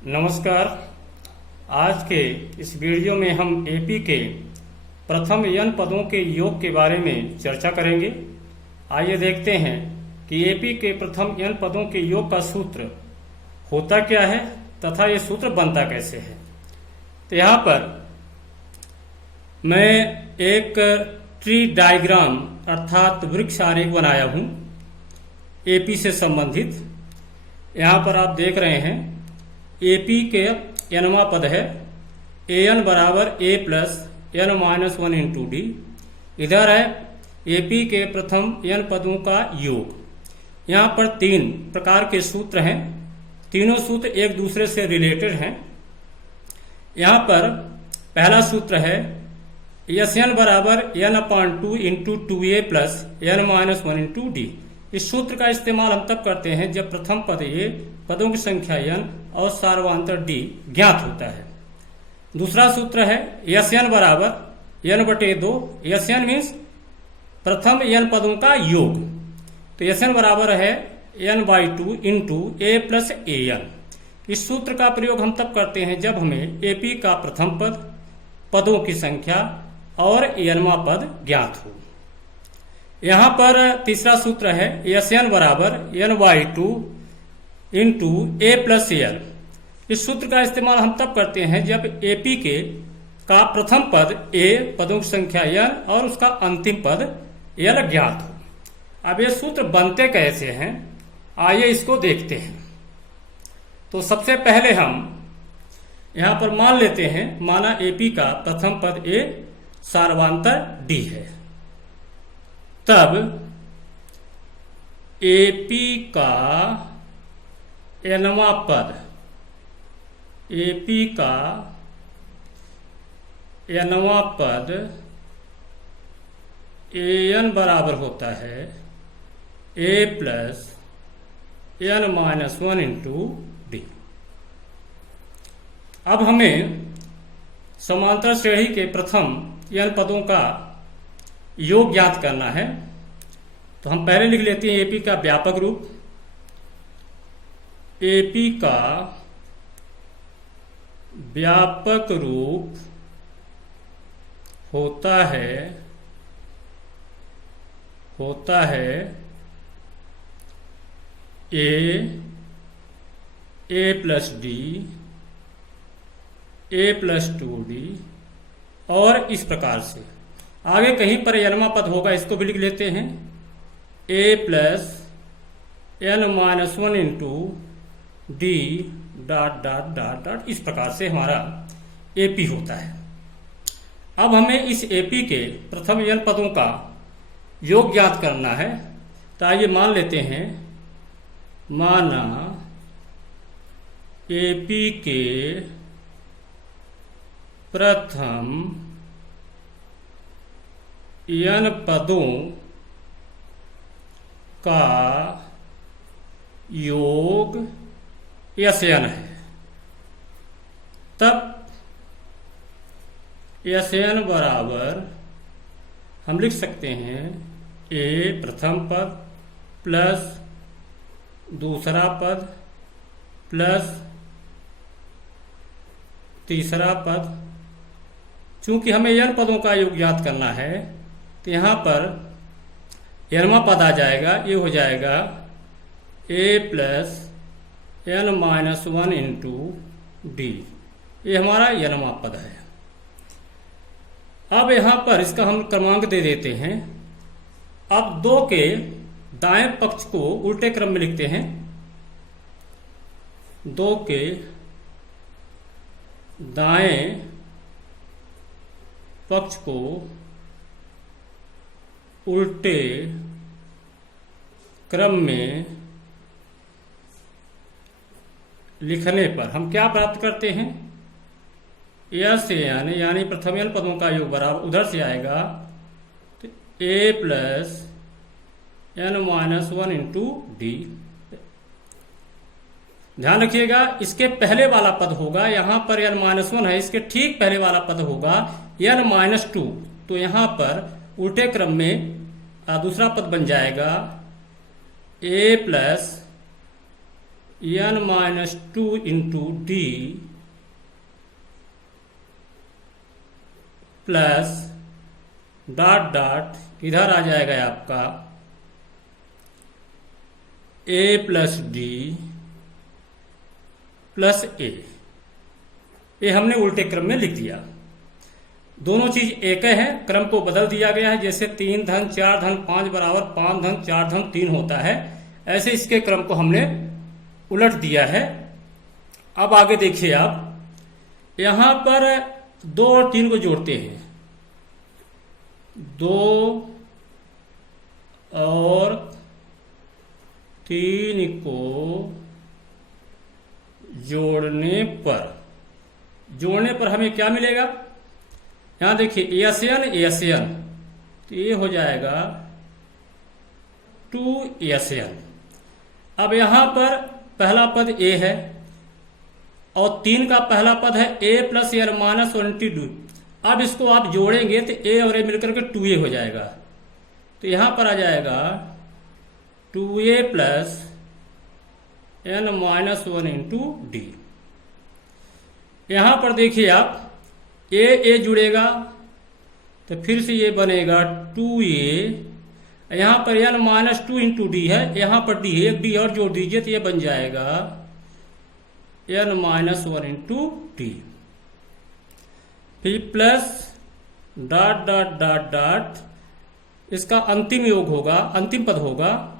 नमस्कार। आज के इस वीडियो में हम एपी के प्रथम n पदों के योग के बारे में चर्चा करेंगे। आइए देखते हैं कि एपी के प्रथम n पदों के योग का सूत्र होता क्या है तथा ये सूत्र बनता कैसे है। तो यहाँ पर मैं एक ट्री डायग्राम अर्थात वृक्ष आरेख बनाया हूँ एपी से संबंधित। यहाँ पर आप देख रहे हैं एपी के nवां पद है an बराबर a plus n minus one into D. इधर है एपी के प्रथम n पदों का योग। यहाँ पर तीन प्रकार के सूत्र हैं, तीनों सूत्र एक दूसरे से रिलेटेड हैं। यहाँ पर पहला सूत्र है Sn बराबर n upon two into two A plus n minus one into D. इस सूत्र का इस्तेमाल हम तब करते हैं जब प्रथम पद ए, पदों की संख्या n और सार्वधातुक d ज्ञात होता है। दूसरा सूत्र है Sn बराबर n बटे दो। Sn मीन्स प्रथम n पदों का योग। तो Sn बराबर है n by two into A plus an। इस सूत्र का प्रयोग हम तब करते हैं जब हमें एपी का प्रथम पद, पदों की संख्या और nवां पद ज्ञात हो। यहाँ पर तीसरा सूत्र है Sn बराबर n by two into A plus L. इस सूत्र का इस्तेमाल हम तब करते हैं जब एपी का प्रथम पद ए, पदों की संख्या n और उसका अंतिम पद l ज्ञात हो। अब ये सूत्र बनते कैसे हैं, आइए इसको देखते हैं। तो सबसे पहले हम यहाँ पर मान लेते हैं, माना एपी का प्रथम पद ए सार्वधातुक डी है, तब एपी का nवां पद, एपी का nवां पद an बराबर होता है a plus n minus one into D. अब हमें समांतर श्रेणी के प्रथम n पदों का योग ज्ञात करना है। तो हम पहले लिख लेते हैं एपी का व्यापक रूप। एपी का व्यापक रूप होता है ए प्लस डी, ए प्लस टू डी और इस प्रकार से। आगे कहीं पर nवां पद होगा, इसको भी लिख लेते हैं a plus n minus one into D dot dot dot dot. इस प्रकार से हमारा एपी होता है। अब हमें इस एपी के प्रथम n पदों का योग ज्ञात करना है। तो आइए मान लेते हैं, माना एपी के प्रथम n पदों का योग Sn है। तब Sn बराबर हम लिख सकते हैं a प्रथम पद प्लस दूसरा पद प्लस तीसरा पद। चूंकि हमें n पदों का योग ज्ञात करना है तो यहाँ पर nवां पद आ जाएगा, ये हो जाएगा a plus n minus one into D. ये हमारा nवां पद है। अब यहाँ पर इसका हम क्रमांक दे देते हैं। अब दो के दाएं पक्ष को उल्टे क्रम में लिखते हैं। दो के दाएं पक्ष को उल्टे क्रम में लिखने पर हम क्या प्राप्त करते हैं, Sn यानी प्रथम n पदों का योग बराबर उधर से आएगा तो a plus n minus one into D. ध्यान रखिएगा, इसके पहले वाला पद होगा, यहाँ पर n माइनस वन है, इसके ठीक पहले वाला पद होगा n माइनस टू। तो यहाँ पर उल्टे क्रम में दूसरा पद बन जाएगा a plus n minus 2 into D plus dot dot इधर आ जाएगा आपका a प्लस डी प्लस ए। ये हमने उल्टे क्रम में लिख दिया। दोनों चीज एक है, क्रम को बदल दिया गया है। जैसे 3 धन 4 धन 5 बराबर 5 धन 4 धन 3 होता है, ऐसे इसके क्रम को हमने उलट दिया है। अब आगे देखिए आप, यहां पर 2 और 3 को जोड़ते हैं। 2 और 3 को जोड़ने पर हमें क्या मिलेगा? यहां देखिए एसएन तो ये हो जाएगा 2SN। अब यहां पर पहला पद ए है और 3 का पहला पद है a प्लस एन माइनस 1/2। अब इसको आप जोड़ेंगे तो a और a मिलकर के 2a हो जाएगा। तो यहां पर आ जाएगा 2a plus n minus 1 into D. यहां पर देखिए आप a जुड़ेगा तो फिर से ये बनेगा 2a। यहां पर n माइनस 2 इंटू डी है, यहां पर डी है, एक डी और जोड़ दीजिए तो ये बन जाएगा n माइनस 1 इंटू डी। फिर plus dot dot dot dot इसका अंतिम योग होगा, अंतिम पद होगा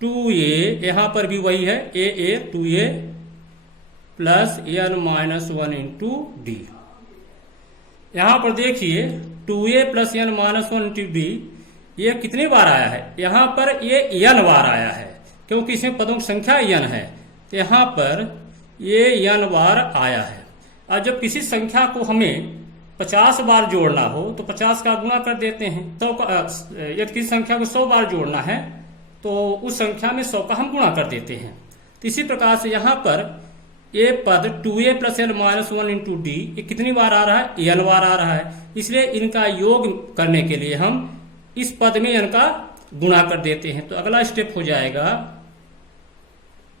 2a। यहां पर भी वही है a 2a plus n minus 1 into D. यहां पर देखिए 2a plus n minus 1 into D ये कितनी बार आया है? यहां पर ये n बार आया है क्योंकि इसमें पदों की संख्या n है, तो यहां पर ये n बार आया है। और जब किसी संख्या को हमें 50 बार जोड़ना हो तो 50 का गुणा कर देते हैं। तो यदि किसी संख्या को 100 बार जोड़ना है तो उस संख्या में 100 का हम गुणा कर देते हैं। तो इसी प्रकार से यहाँ पर ये पद 2a plus n minus 1 into D ये कितनी बार आ रहा है? n बार आ रहा है। इसलिए इनका योग करने के लिए हम इस पद में n का गुणा कर देते हैं। तो अगला स्टेप हो जाएगा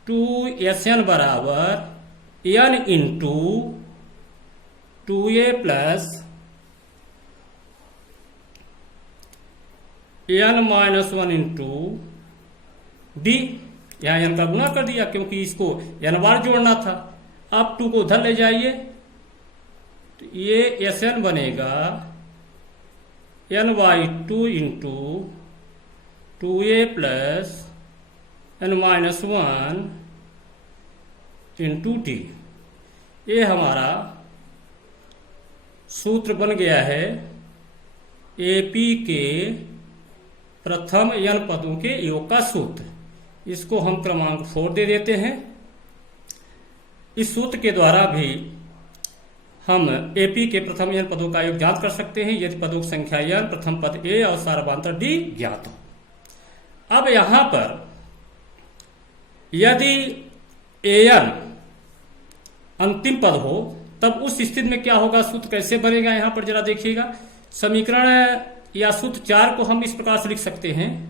2SN बराबर n into 2a plus n minus 1 into D. यहां n का गुणा कर दिया क्योंकि इसको n बार जोड़ना था। अब 2 को उधर ले जाइए तो ये SN बनेगा n/2 into 2a plus n minus 1 into D. ये हमारा सूत्र बन गया है AP के प्रथम n पदों के योग का सूत्र। इसको हम क्रमांक 4 दे देते हैं। इस सूत्र के द्वारा भी हम AP के प्रथम n पदों का योग ज्ञात कर सकते हैं यदि पदों की संख्या n, प्रथम पद a और सारांतर d ज्ञात हो। अब यहां पर यदि an अंतिम पद हो तब उस स्थिति में क्या होगा? सूत्र कैसे बनेगा? यहां पर जरा देखिएगा। समीकरण या सूत्र 4 को हम इस प्रकार से लिख सकते हैं।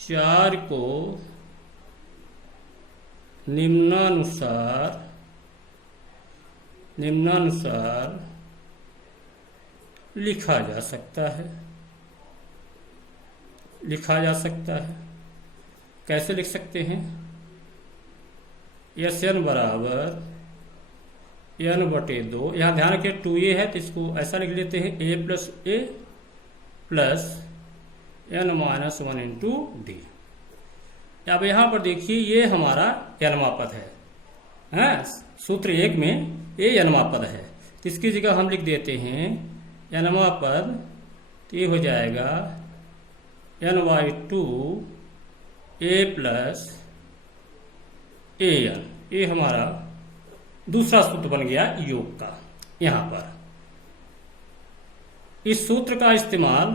4 को निम्नानुसार लिखा जा सकता है। कैसे लिख सकते हैं? SN बराबर n/2। यहाँ ध्यान रखिए 2a है तो इसको ऐसा लिख लेते हैं a plus n minus 1 into D. अब यहाँ पर देखिए ये हमारा nवां पद है, सूत्र 1 में ये nवां पद है। तो इसकी जगह हम लिख देते हैं nवां पद, तो ये हो जाएगा n/2 a प्लस an। ये हमारा दूसरा सूत्र बन गया योग का। यहां पर इस सूत्र का इस्तेमाल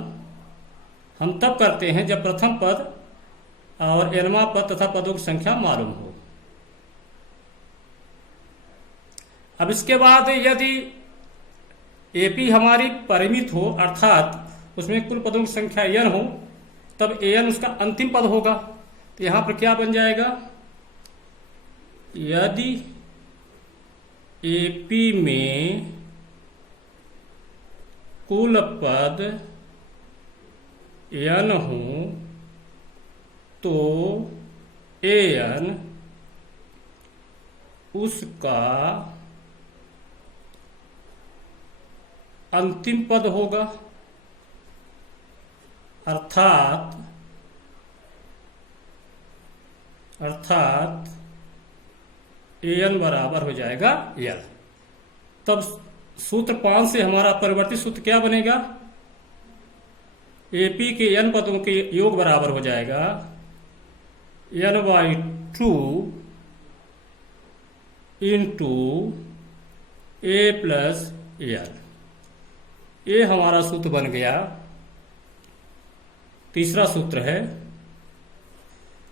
हम तब करते हैं जब प्रथम पद और nवां पद तथा पदों की संख्या मालूम हो। अब इसके बाद यदि AP हमारी परिमित हो अर्थात उसमें कुल पदों की संख्या n हो तब an उसका अंतिम पद होगा। तो यहां पर क्या बन जाएगा, यदि एपी में कुल पद n हो तो an उसका अंतिम पद होगा, अर्थात an बराबर हो जाएगा l। तब सूत्र 5 से हमारा परिवर्तित सूत्र क्या बनेगा, एपी के n पदों के योग बराबर हो जाएगा n/2 into a plus l। ये हमारा सूत्र बन गया। तीसरा सूत्र है,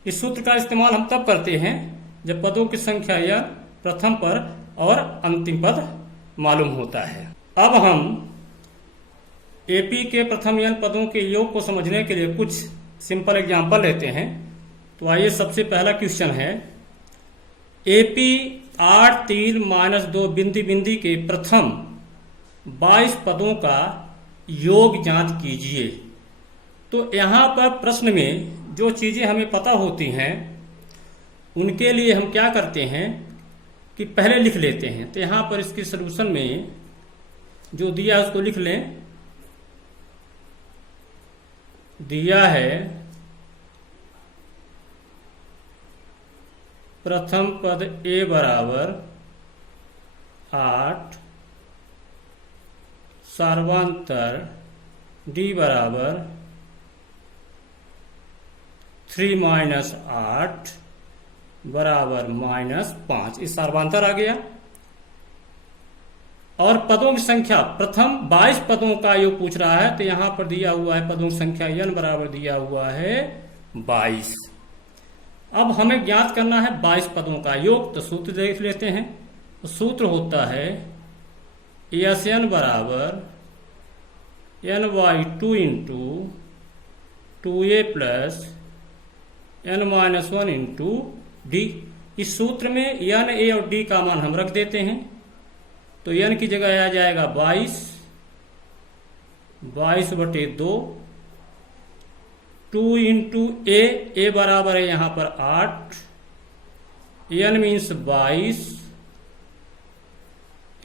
इस सूत्र का इस्तेमाल हम तब करते हैं जब पदों की संख्या या प्रथम पद और अंतिम पद मालूम होता है। अब हम एपी के प्रथम n पदों के योग को समझने के लिए कुछ सिंपल एग्जाम्पल लेते हैं। तो आइए, सबसे पहला क्वेश्चन है, एपी 8 3 -2 बिंदी बिंदी के प्रथम 22 पदों का योग ज्ञात कीजिए। तो यहाँ पर प्रश्न में जो चीज़ें हमें पता होती हैं उनके लिए हम क्या करते हैं कि पहले लिख लेते हैं। तो यहाँ पर इसके सलूशन में जो दिया है उसको लिख लें। दिया है प्रथम पद a बराबर 8, सर्वांतर d बराबर 3 - 8 बराबर -5। इस सर्वांतर आ गया। और पदों की संख्या प्रथम 22 पदों का योग पूछ रहा है। तो यहां पर दिया हुआ है पदों की संख्या n बराबर दिया हुआ है 22। अब हमें ज्ञात करना है 22 पदों का योग। तो सूत्र देख लेते हैं। तो सूत्र होता है Sn बराबर n/2 into 2a plus n-1 into d। इस सूत्र में n, a और d का मान हम रख देते हैं। तो n की जगह आ जाएगा 22/2, 2 इंटू a बराबर है यहाँ पर 8, n means 22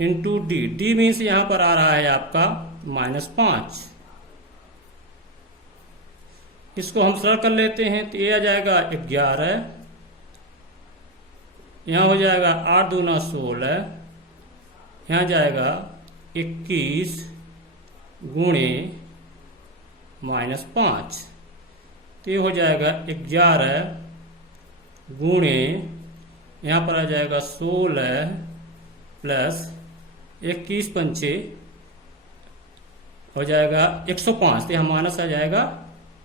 into d means यहाँ पर आ रहा है आपका -5। इसको हम सरल कर लेते हैं। तो ये आ जाएगा 11, यहाँ हो जाएगा 8 दूना 16, यहाँ जाएगा 21 गुणे -5। तो ये हो जाएगा 11 गुणे, यहाँ पर आ जाएगा 16 प्लस 21 पंचे हो जाएगा 105। तो यहाँ माइनस आ जाएगा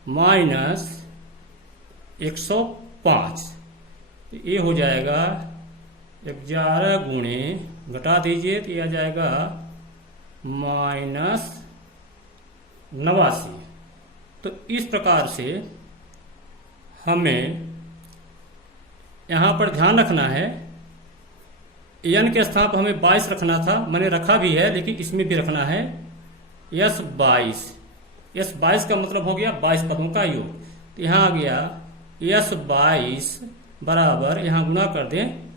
-105। तो ये हो जाएगा 11 गुणे, घटा दीजिए तो ये आ जाएगा -89। तो इस प्रकार से हमें यहाँ पर ध्यान रखना है, n के स्थान पर हमें 22 रखना था, मैंने रखा भी है, लेकिन इसमें भी रखना है S22। S22 का मतलब हो गया 22 पदों का योग। तो यहाँ आ गया S22 बराबर, यहाँ गुणा कर दें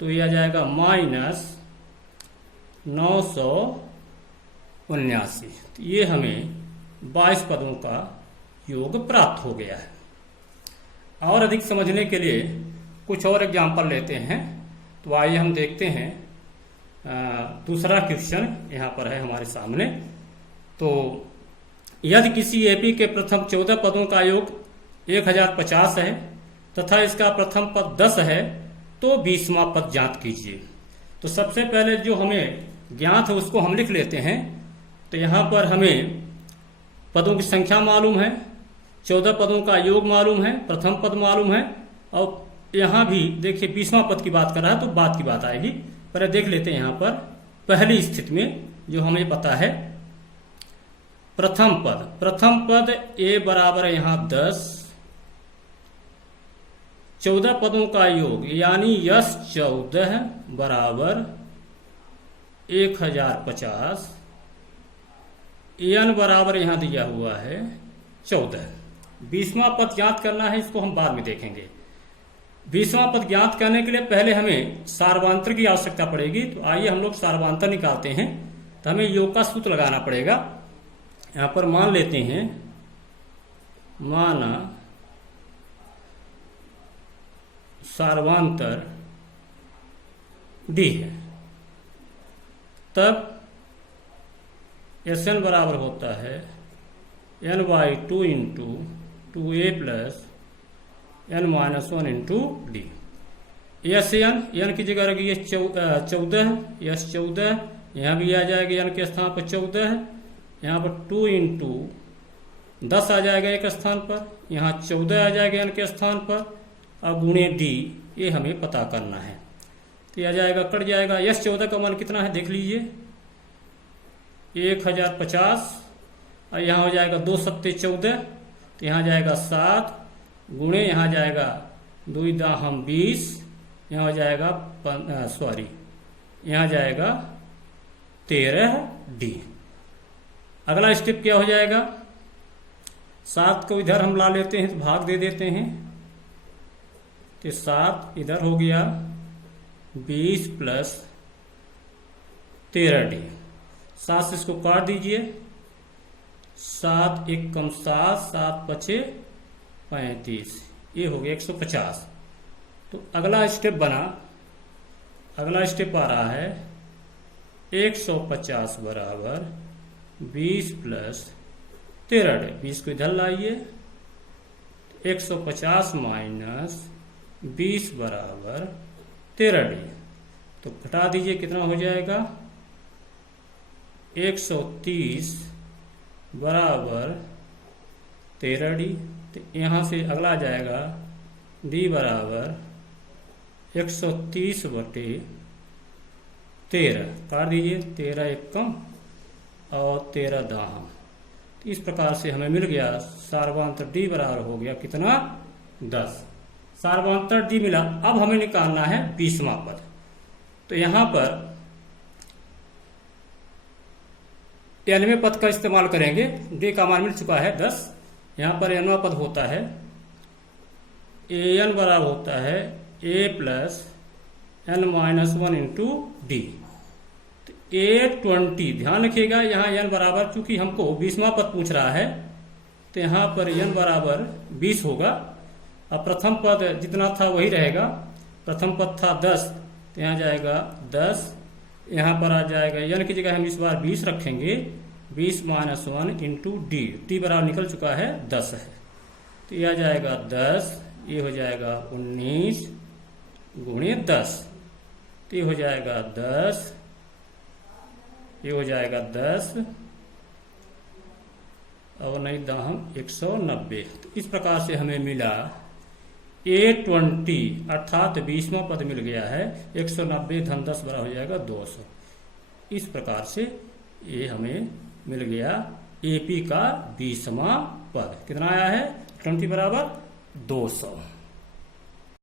तो ये आ जाएगा -979। तो ये हमें 22 पदों का योग प्राप्त हो गया है। और अधिक समझने के लिए कुछ और एग्जाम्पल लेते हैं। तो आइए हम देखते हैं। दूसरा क्वेश्चन यहाँ पर है हमारे सामने। तो यदि किसी एपी के प्रथम 14 पदों का योग 1050 है तथा इसका प्रथम पद 10 है तो 20वां पद ज्ञात कीजिए। तो सबसे पहले जो हमें ज्ञात है उसको हम लिख लेते हैं। तो यहाँ पर हमें पदों की संख्या मालूम है, 14 पदों का योग मालूम है, प्रथम पद मालूम है, और यहाँ भी देखिए 20वां पद की बात कर रहा है तो बाद की बात आएगी। पहले देख लेते हैं। यहाँ पर पहली स्थिति में जो हमें पता है प्रथम पद a बराबर है यहाँ 10, 14 पदों का योग यानी यश 14 बराबर 1050, n बराबर यहां दिया हुआ है 14। 20वां पद ज्ञात करना है, इसको हम बाद में देखेंगे। 20वां पद ज्ञात करने के लिए पहले हमें सार्वधातुक की आवश्यकता पड़ेगी। तो आइए हम लोग सार्वधातुक निकालते हैं। तो हमें योग का सूत्र लगाना पड़ेगा। यहां पर मान लेते हैं, माना सार्वधातुक डी है, तब Sn बराबर होता है n/2 into 2a plus n-1 into D. n की जगह रखिए 14, यस 14, यहाँ भी आ जाएगा n के स्थान पर 14 है। यहाँ पर 2 इंटू 10 आ जाएगा एक स्थान पर, यहाँ 14 आ जाएगा n के स्थान पर, और गुणे डी, ये हमें पता करना है। तो यह आ जाएगा, कट जाएगा। यस 14 का मान कितना है देख लीजिए, 1050, और यहाँ हो जाएगा 2 सत्ते 14, तो यहाँ जाएगा 7, गुणे यहाँ जाएगा 2 दाहम 20, यहाँ हो जाएगा यहाँ जाएगा 13 डी। अगला स्टेप क्या हो जाएगा, 7 को इधर हम ला लेते हैं तो भाग दे देते हैं, तो 7 इधर हो गया 20 प्लस 13 डी। 7 से इसको काट दीजिए, 7 एकम 7, 7 पचे 35, ये हो गया 150। तो अगला स्टेप बना, अगला स्टेप आ रहा है 150 बराबर 20 प्लस 13 डी। 20 को इधर लाइए, 150 माइनस 20 बराबर 13 डी। तो घटा दीजिए, कितना हो जाएगा 130 बराबर 13 डी। तो यहाँ से अगला आ जाएगा डी बराबर 130 बटे 13, काट दीजिए, 13 एकम और 13 दाहम। तो इस प्रकार से हमें मिल गया सार्वधातुक डी बराबर हो गया कितना, 10। सार्वधातुक डी मिला। अब हमें निकालना है 20वां पद। तो यहाँ पर 91वें पद का इस्तेमाल करेंगे। डी का मान मिल चुका है 10। यहाँ पर 91वां पद होता है an बराबर होता है a plus n-1 into D. तो A20, ध्यान रखिएगा यहाँ n बराबर, चूंकि हमको 20वां पद पूछ रहा है तो यहाँ पर n बराबर 20 होगा। अब प्रथम पद जितना था वही रहेगा। प्रथम पद था 10, तो यहाँ जाएगा 10, यहाँ पर आ जाएगा n की जगह हम इस बार 20 रखेंगे, 20 माइनस 1 इंटू डी। टी बराबर निकल चुका है 10 है, तो यह आ जाएगा 10, ये हो जाएगा 19 गुणे 10, तो ये हो जाएगा 10, ये हो जाएगा 10 और नहीं दाहम 190। तो इस प्रकार से हमें मिला A20 अर्थात 20वां पद मिल गया है। 190 धन 10 बराबर हो जाएगा 200। इस प्रकार से ये हमें मिल गया AP का 20वां पद। कितना आया है, 20 बराबर 200।